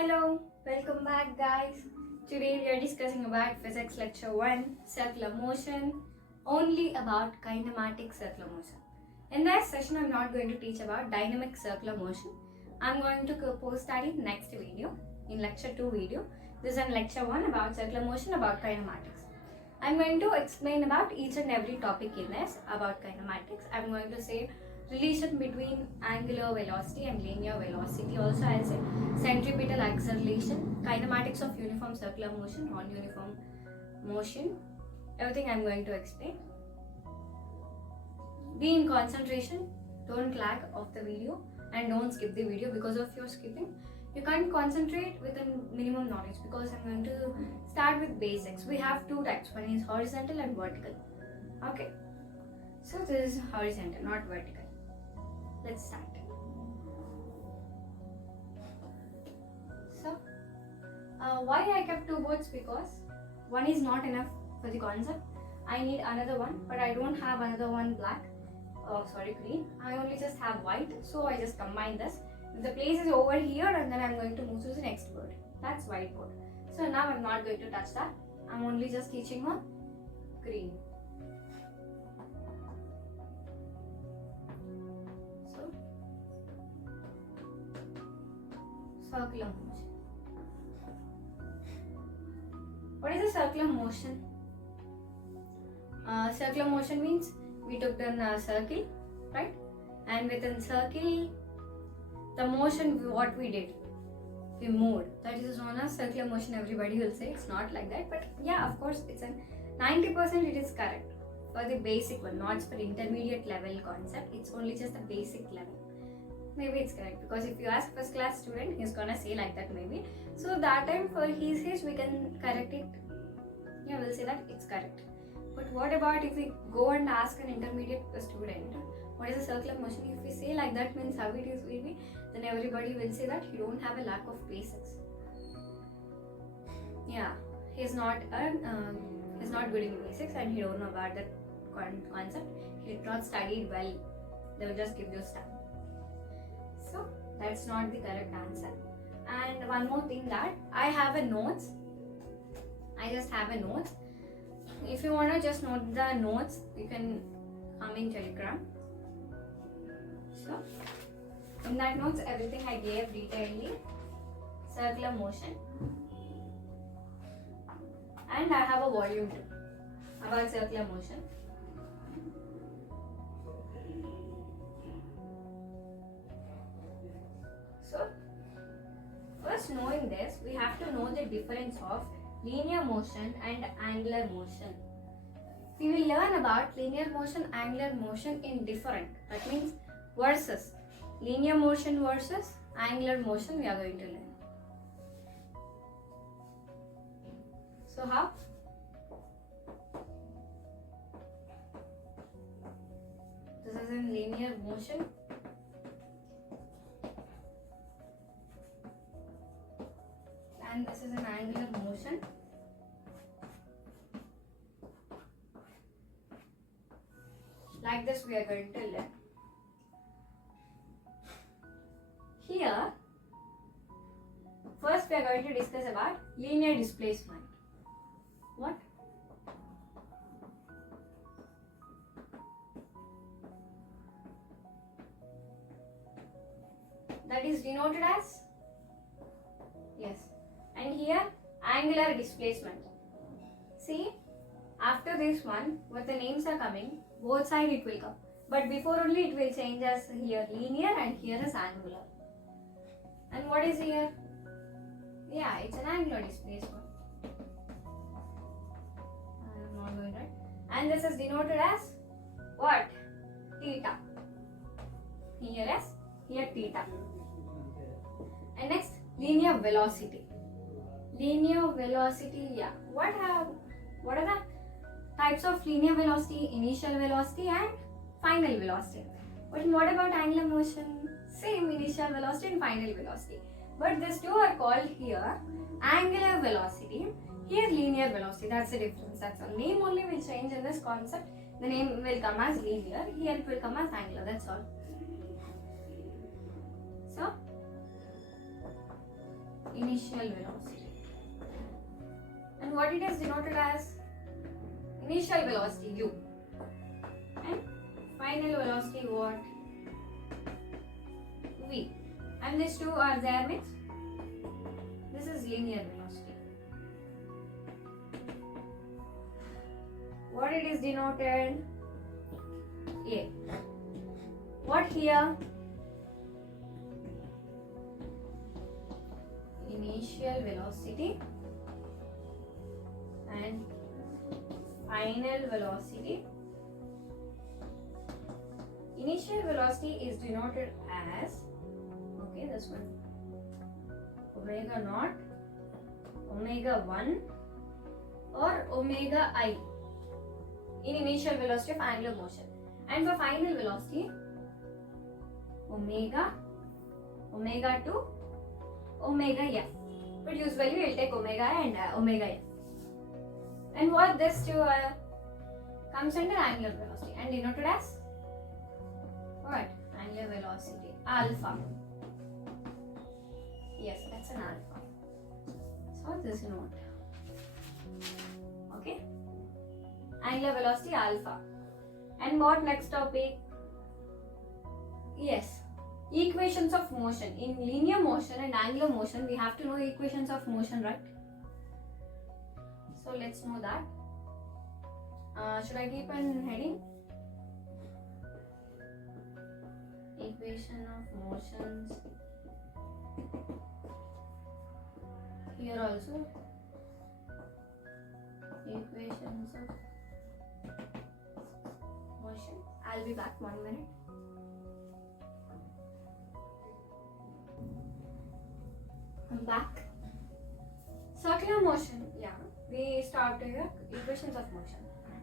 Hello, welcome back guys. Today we are discussing about physics lecture 1, circular motion, only about kinematic circular motion. In this session I am not going to teach about dynamic circular motion. I am going to post that in next video, in lecture 2 video. This is in lecture 1 about circular motion, about kinematics. I am going to explain about each and every topic in this about kinematics. I am going to say relation between angular velocity and linear velocity. Also I'll say centripetal acceleration, kinematics of uniform circular motion, non-uniform motion. Everything I'm going to explain. Be in concentration, don't lag off the video and don't skip the video, because of your skipping you can't concentrate with a minimum knowledge, because I'm going to start with basics. We have two types, one is horizontal and vertical. Okay, so this is horizontal, not vertical. Let's start. So, why I kept two boards? Because one is not enough for the concept. I need another one, but I don't have another one black. Green. I only just have white, so I just combine this. The place is over here, and then I'm going to move to the next board. That's white board. So now I'm not going to touch that. I'm only just teaching on green. Circular motion. What is a circular motion? Circular motion means we took the circle, right? And within circle, the motion what we did, we moved. That is known as circular motion. Everybody will say it's not like that, but yeah, of course, it's a 90% it is correct for the basic one, not for intermediate level concept. It's only just the basic level. Maybe it's correct, because if you ask first class student, he's gonna say like that maybe. So that time for his age we can correct it. Yeah, we'll say that it's correct. But what about if we go and ask an intermediate student, what is a circular motion? If we say like that means how it is will be, then everybody will say that you don't have a lack of basics. Yeah, he's not good in basics and he don't know about that concept. He did not study well. They will just give you stuff. So that's not the correct answer. And one more thing, that I have a notes. I just have a notes. If you want to just note the notes, you can come in Telegram. So in that notes, everything I gave detailedly. Circular motion. And I have a volume 2 about circular motion. So, first knowing this, we have to know the difference of linear motion and angular motion. We will learn about linear motion, angular motion in different. That means versus. Linear motion versus angular motion we are going to learn. So how? This is in linear motion. And this is an angular motion. Like this we are going to learn. Here, first we are going to discuss about linear displacement. What? That is denoted as? Yes. And here, angular displacement. See, after this one, what the names are coming, both sides it will come. But before only it will change as here linear and here is angular. And what is here? Yeah, it's an angular displacement. I am not going right. And this is denoted as what? Theta. Here theta. And next, linear velocity. Linear velocity, yeah. What are the types of linear velocity? Initial velocity and final velocity. But what about angular motion? Same, initial velocity and final velocity. But these two are called here angular velocity. Here linear velocity. That's the difference. That's all. Name only will change in this concept. The name will come as linear. Here it will come as angular. That's all. So initial velocity. And what it is denoted as? Initial velocity u. And final velocity what? V. And these two are there means this is linear velocity. What it is denoted? A. What here? Initial velocity and final velocity. Initial velocity is denoted as, okay, this one, omega naught, omega 1 or omega I in initial velocity of angular motion. And for final velocity, omega, omega 2, omega f. But usually we will take omega and omega f. And what this two comes under angular velocity and denoted as what? Angular velocity alpha. Yes, that's an alpha. So this note. Okay. Angular velocity alpha. And what next topic? Yes. Equations of motion. In linear motion and angular motion, we have to know equations of motion, right? So let's know that. Should I keep on heading? Equation of motions. Here also. Equations of motion. I'll be back 1 minute. I'm back. Circular motion. Yeah. We start here. Equations of motion.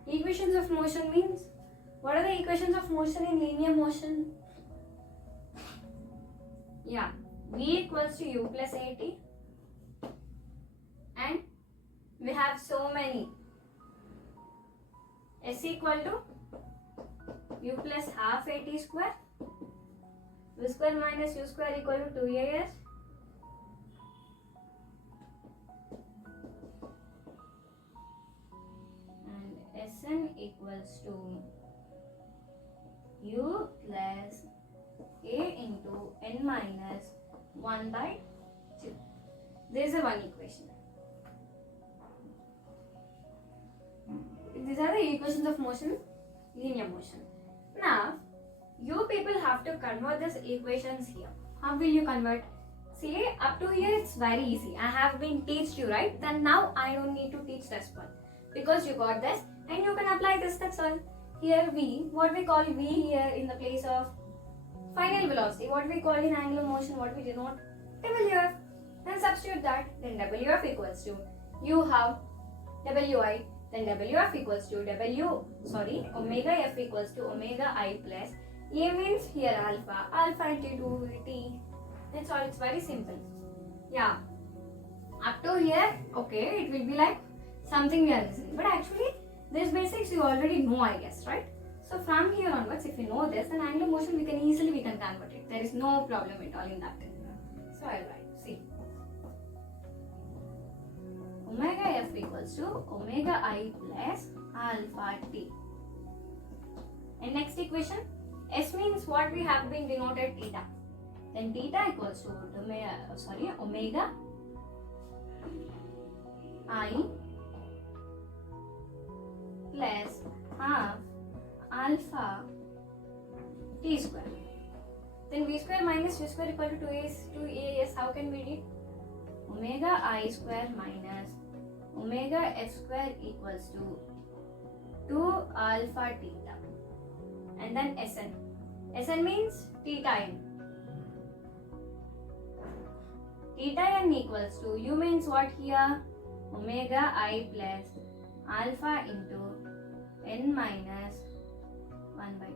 Equations of motion means, what are the equations of motion in linear motion? Yeah, V equals to U plus AT, and we have so many. S equal to U plus half AT square, V square minus U square equal to 2AS, and Sn equals to U plus A into N minus 1 by 2. There is a one equation. These are the equations of motion, linear motion. Now, you people have to convert these equations here. How will you convert? See, up to here it's very easy. I have been taught you, right? Then now I don't need to teach this one. Because you got this and you can apply this, that's all. Here V, what we call V here in the place of final velocity, what we call in angular motion, what we denote? WF. Then substitute that, then WF equals to, you have WI, then WF equals to omega F equals to omega I plus A means here alpha into 2T. That's all, it's very simple. Yeah. Up to here, okay, it will be like something we are listening. But actually, these basics you already know, I guess, right? So from here onwards, if you know this, then angular motion we can convert it. There is no problem at all in that. So I'll write, see. Omega F equals to omega I plus alpha T. And next equation, S means what we have been denoted theta. Then theta equals to omega I plus half alpha T square. Then V square minus U square equal to 2AS. How can we read? Omega I square minus omega F square equals to 2 alpha theta. And then Sn. Sn means theta n. Theta n equals to, U means what here? Omega I plus alpha into n minus 1 by 2.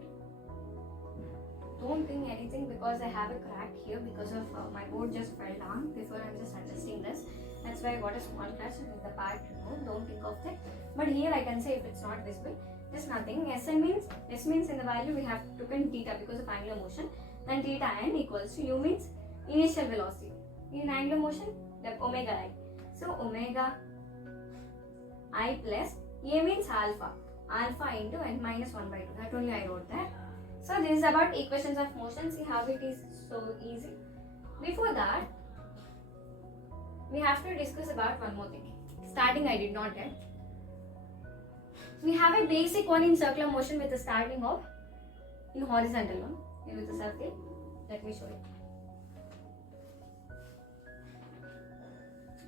Don't think anything because I have a crack here because of my board just fell down before I'm just adjusting this. That's why I got a small crash with the part removed. Don't think of that. But here I can say if it's not visible, just nothing. S means in the value we have taken theta because of angular motion. Then theta n equals to U means initial velocity. In angular motion, the omega I. So omega I plus A means alpha. Alpha into n minus 1 by 2. That only I wrote that. So this is about equations of motion. See how it is so easy. Before that, we have to discuss about one more thing. Starting I did not tell. We have a basic one in circular motion with the starting of in horizontal one with a circle. Let me show you.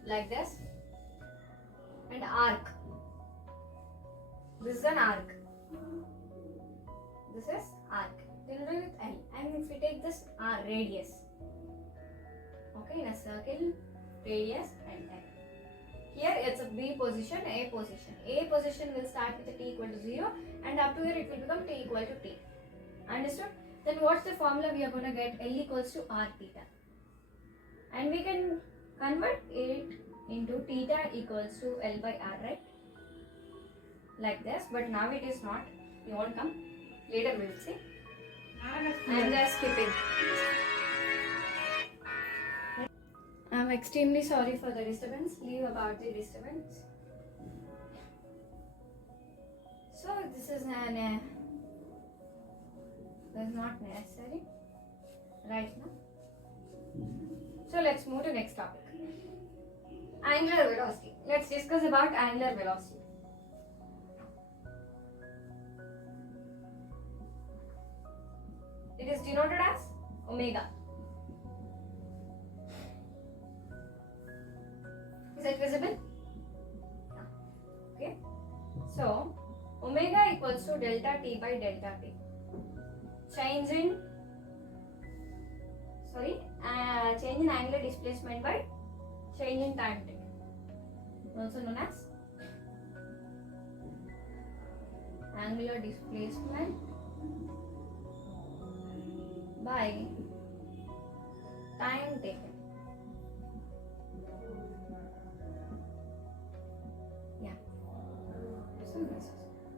Like this. And arc. This is an arc. This is arc. Then we with L. And if we take this radius. Okay, in a circle, radius and L. Here it's a B position, A position. A position will start with a t equal to 0 and up to here it will become t equal to t. Understood? Then what's the formula we are going to get? L equals to r theta. And we can convert it into theta equals to L by r, right? Like this. But now it is not. It won't come. Later we will see. I am just skipping. I am extremely sorry for the disturbance. Leave about the disturbance. So this is an is not necessary right now. So let's move to next topic. Angular velocity. Let's discuss about angular velocity. It is denoted as omega. Is it visible? Okay. So omega equals to delta t by delta t. Change in angular displacement by change in time taken. Also known as angular displacement by time taken.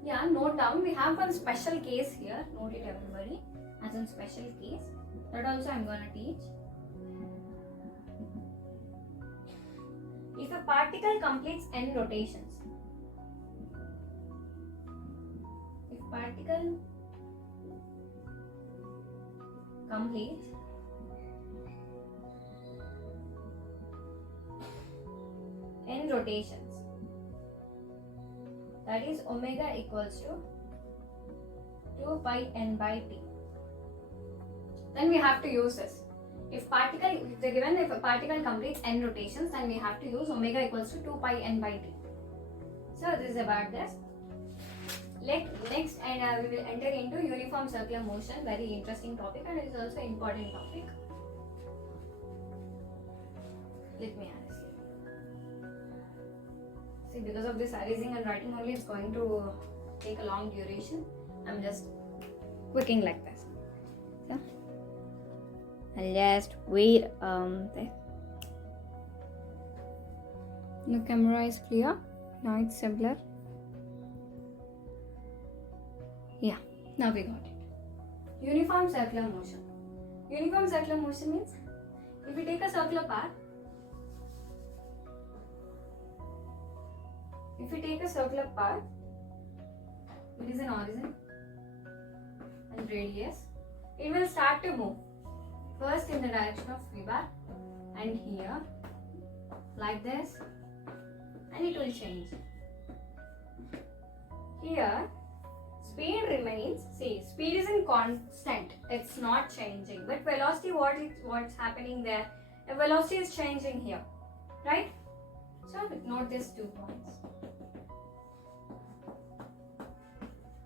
Yeah, note down. We have one special case here. Note it, everybody, as a special case. That also I'm gonna teach. If a particle completes n rotations, if particle completes n rotations, that is omega equals to 2 pi n by t. Then we have to use this. If they're given if a particle completes n rotations, then we have to use omega equals to 2 pi n by t. So this is about this. Next, and we will enter into uniform circular motion. Very interesting topic, and it is also important topic. Let me ask you. See, because of this erasing and writing only, it's going to take a long duration. I'm just quicking like this. So I'll just wait there. The camera is clear. Now it's simpler. Yeah, now we got it. Uniform circular motion. Uniform circular motion means if we take a circular path, it is an origin and radius. It will start to move first in the direction of V bar and here like this, and it will change. Here speed remains. See, speed isn't constant, it's not changing, but velocity, what's happening there, a velocity is changing here, right? So note these 2 points.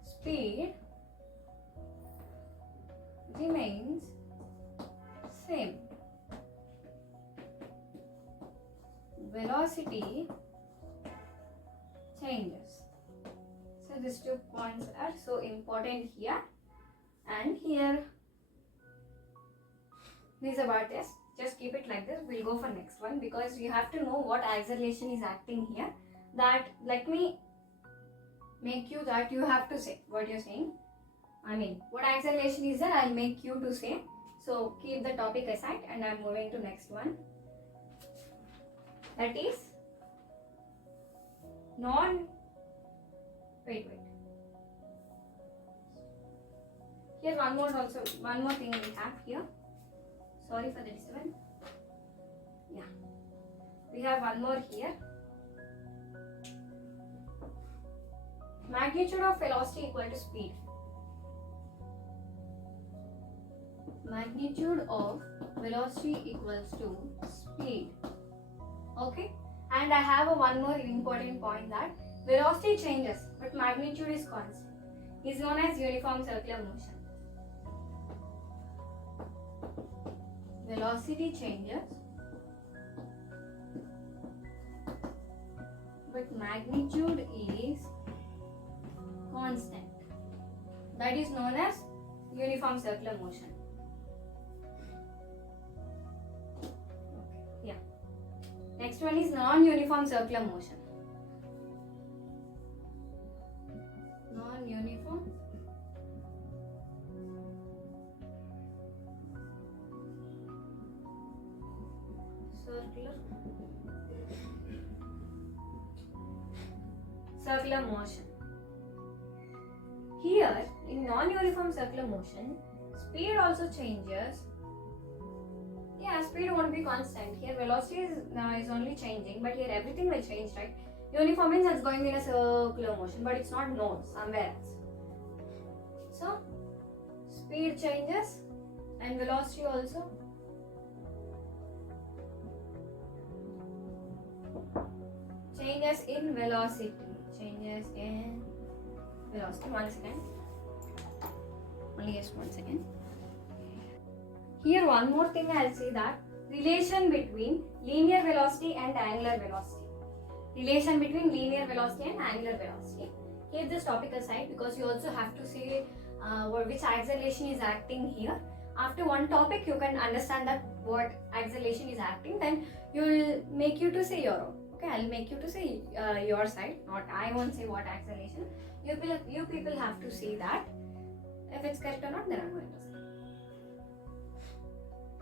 Speed remains same, velocity changes. So these 2 points are so important here and here. This is about this. Just keep it like this. We'll go for next one because you have to know what acceleration is acting here. That let me make you that you have to say what you're saying. I mean, what acceleration is there, I'll make you to say. So keep the topic aside and I'm moving to next one. that is non, wait. Here one more thing we have here. Sorry for the disturbance. Yeah. We have one more here. Magnitude of velocity equal to speed. Magnitude of velocity equals to speed. Okay. And I have one more important point, that velocity changes but magnitude is constant. Is known as uniform circular motion. Velocity changes but magnitude is constant. That is known as uniform circular motion. Okay. Yeah. Next one is non-uniform circular motion. Non-uniform circular motion. Here, in non-uniform circular motion, speed also changes. Yeah, speed won't be constant. Here, velocity is only changing, but here everything will change, right? Uniform means it's going in a circular motion, but it's not known somewhere else. So, speed changes and velocity also. Changes in velocity. Changes in velocity. 1 second. Only just 1 second. Here one more thing I'll say, that relation between linear velocity and angular velocity. Relation between linear velocity and angular velocity. Keep this topic aside because you also have to say which acceleration is acting here. After one topic you can understand that what acceleration is acting, then you will make you to say your own. Okay, I'll make you to say your side, not I won't say what acceleration. You people have to see that. If it's correct or not, then I'm going to say.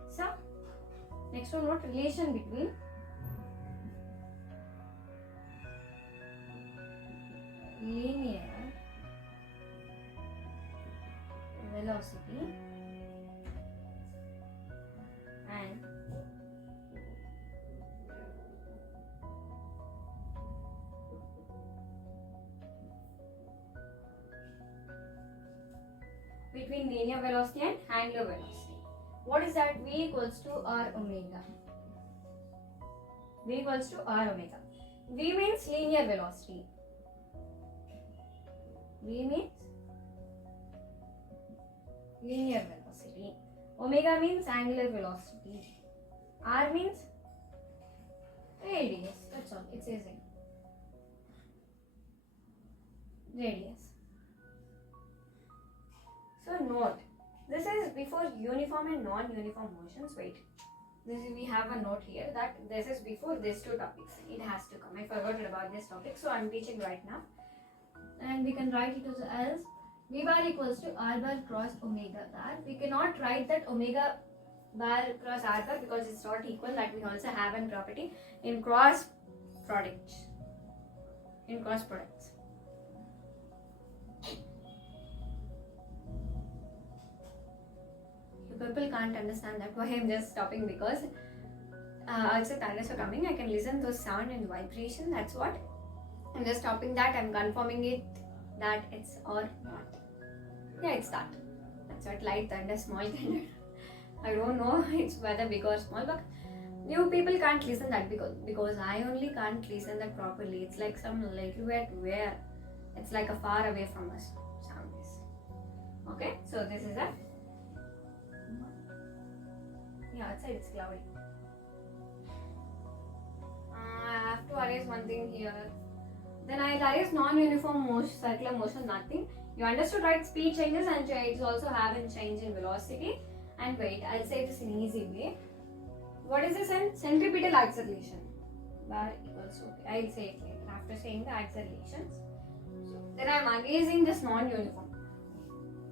So, next one, what relation between linear velocity and between linear velocity and angular velocity. What is that? V equals to R omega. V equals to R omega. V means linear velocity. V means linear velocity. Omega means angular velocity. R means radius. That's all. It says it. Radius. So note, this is before uniform and non-uniform motions. Wait, we have a note here that this is before these two topics. It has to come. I forgot about this topic, so I'm teaching right now. And we can write it as V bar equals to R bar cross omega bar. We cannot write that omega bar cross R bar because it's not equal. That we also have a property in cross products. In cross products. People can't understand that. Why I'm just stopping, because also thunders are coming. I can listen to sound and vibration. That's what. I'm just stopping that. I'm confirming it that it's or not. Yeah, it's that. That's what. Light thunder, small thunder. I don't know it's whether big or small, but you people can't listen that because I only can't listen that properly. It's like some little bit where it's like a far away from us sound is. Okay, so this is a. Yeah, outside it's cloudy. I have to erase one thing here. Then I'll erase non-uniform motion, circular motion, nothing. You understood, right? Speed changes and it's also have a change in velocity. And wait, I'll say this in easy way. What is this? Centripetal acceleration. Bar equals, okay, I'll say it later after saying the accelerations. So then I'm erasing this non-uniform.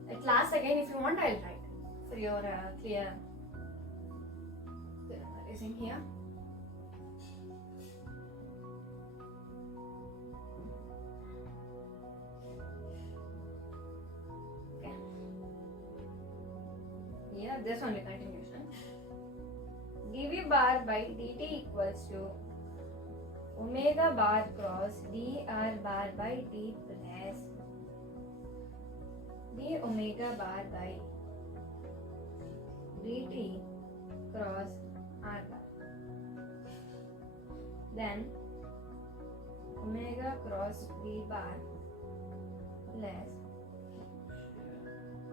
At last again, if you want, I'll write for your clear. Then I'm erasing here. this only continuation. dv bar by dt equals to omega bar cross dr bar by d plus d omega bar by dt cross r bar. Then omega cross d bar plus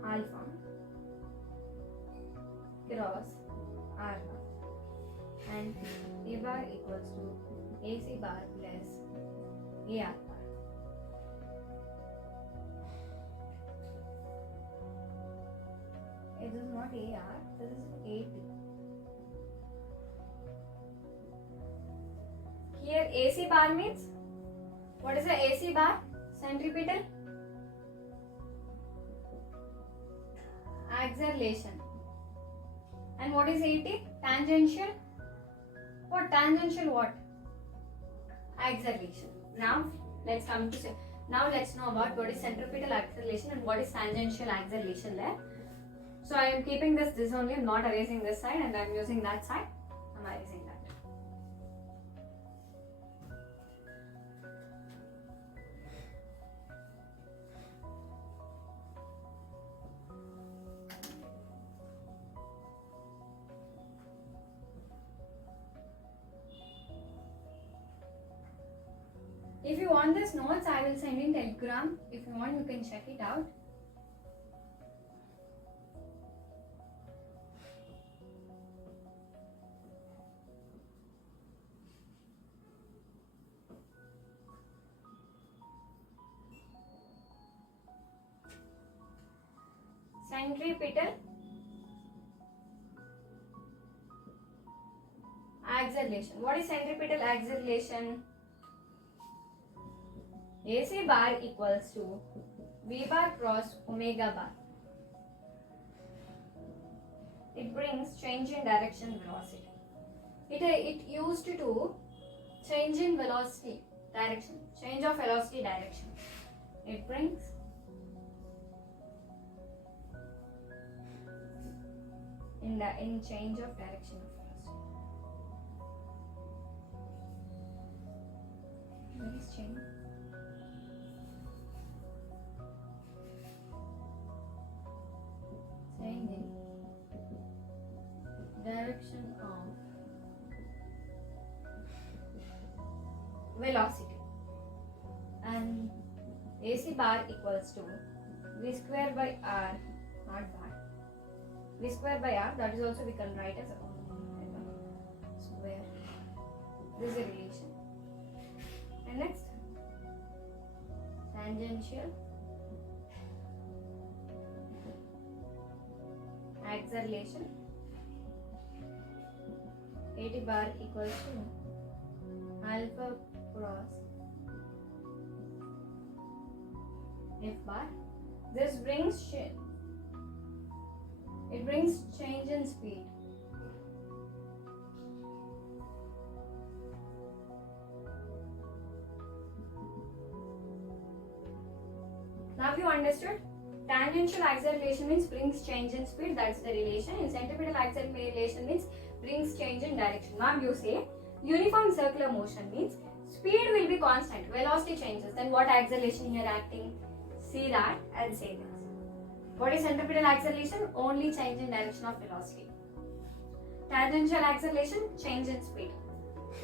alpha cross r bar, and a bar equals to ac bar plus ar bar. It is not ar, this is at. Here AC bar means, what is the AC bar? Centripetal acceleration. And what is AT? Tangential. What? Tangential what? Acceleration. Now let's come to say. Now let's know about what is centripetal acceleration and what is tangential acceleration there. So I am keeping this only. I am not erasing this side, and I am using that side. I am erasing that. If you want this notes, I will send in Telegram. If you want, you can check it out. Centripetal acceleration. What is centripetal acceleration? AC bar equals to V bar cross omega bar. It brings change in direction velocity. It used to change in velocity direction, change of velocity direction. It brings in change of direction of velocity. What is change? Change in direction of velocity, and AC bar equals to V square by R, not bar. V square by R, that is also we can write as a square. This is a relation. And next, tangential acceleration. AT bar equals to alpha cross F bar. This brings change in speed. Now you understood? Tangential acceleration means brings change in speed, that's the relation. In centripetal acceleration means brings change in direction. Now you say uniform circular motion means speed will be constant, velocity changes. Then what acceleration here acting? See that and say this. What is centripetal acceleration? Only change in direction of velocity. Tangential acceleration, change in speed.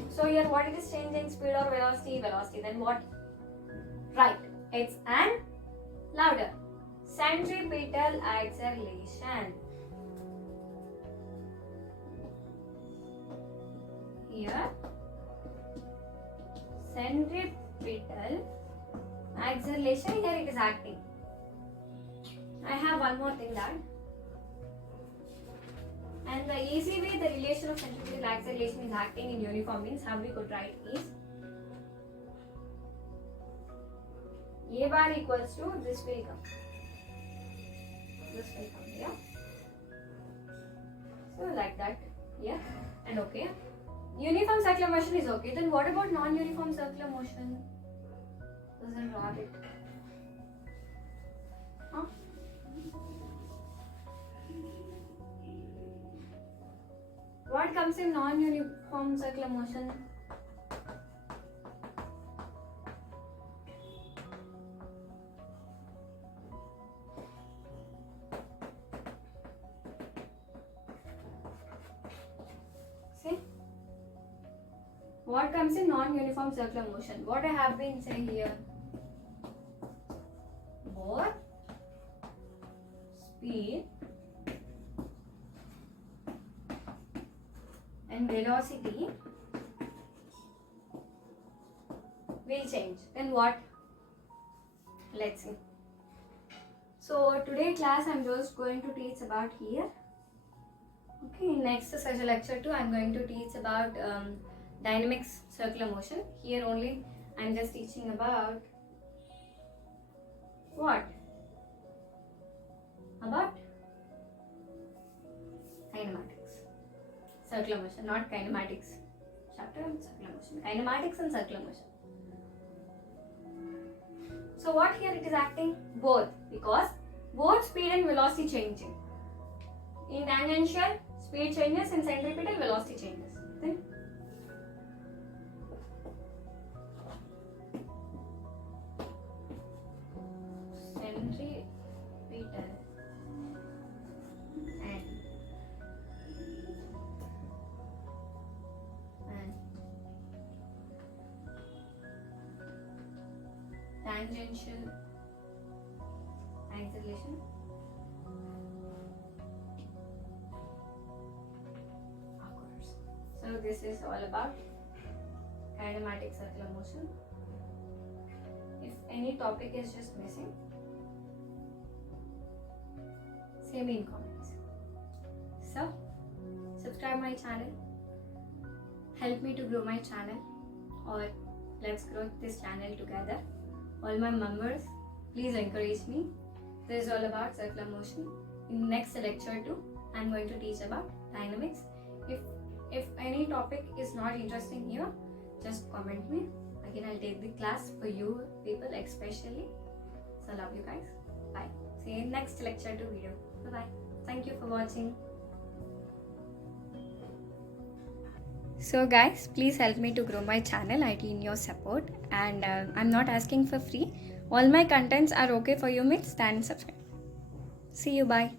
So here what is change in speed or velocity? Velocity. Then what? Right. It's an louder. Centripetal acceleration. Here centripetal acceleration, here it is acting. I have one more thing that, and the easy way the relation of centripetal acceleration is acting in uniform means how we could write is A bar equals to this will come. This will come here. So like that, yeah, and okay. Uniform circular motion is okay. Then what about non-uniform circular motion? Doesn't rabbit. Huh? What comes in non-uniform circular motion? See? What comes in non-uniform circular motion? What I have been saying here. Both speed and velocity will change. Then what? Let's see. So today class I'm just going to teach about here. Okay, next such a lecture 2 I'm going to teach about dynamics circular motion. Here only I'm just teaching about what? About kinematics. Circular motion, not kinematics. Chapter on circular motion. Kinematics and circular motion. So what here it is acting? Both, because both speed and velocity changing. In tangential, speed changes, in centripetal, velocity changes. Then centripetal and tangential acceleration occurs. So this is all about kinematic circular motion. If any topic is just missing, say me in comments. So subscribe my channel, help me to grow my channel, or let's grow this channel together. All my members, please encourage me. This is all about circular motion. In next lecture 2, I'm going to teach about dynamics. If any topic is not interesting here, just comment me. Again, I'll take the class for you people especially. So love you guys. Bye. See you in next lecture 2 video. Bye bye. Thank you for watching. So guys, please help me to grow my channel. I need your support, and I'm not asking for free. All my contents are okay for you, mates. Stand and subscribe. See you. Bye.